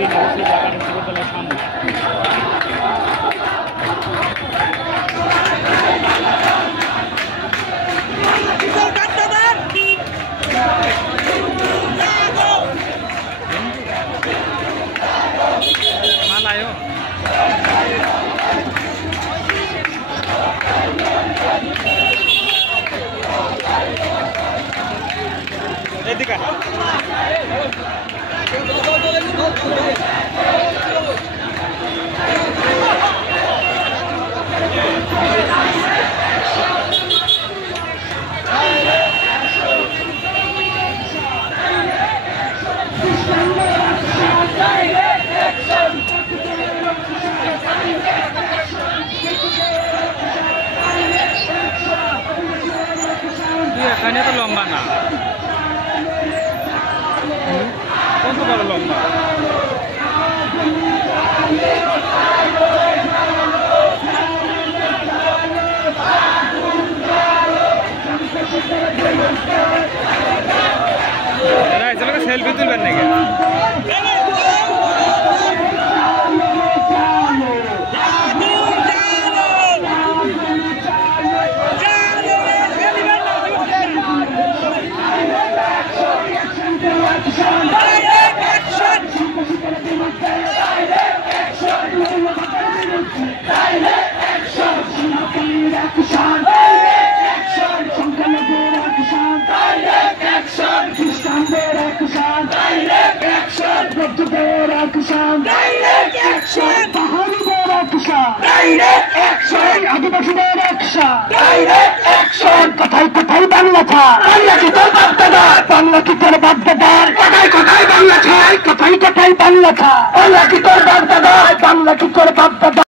দিন অবশ্যই ঢাকা বিশ্ববিদ্যালয়ের সামনে। এদিকে এখানে তো লম্বা না, কত বড় লম্বা। সেলফি তুলবেন নাকি? কথায় কথায় বাংলা ছাড়, বাংলা কি তোর বাপ দাদার, বাংলা কি তোর বাপ দাদার, কথায় কথায় বাংলা ছাড়, কথায় কথায় বাংলা ছাড়, বাংলা কি তোর বাপ দাদার, বাংলা কি তোর বাপ দাদার।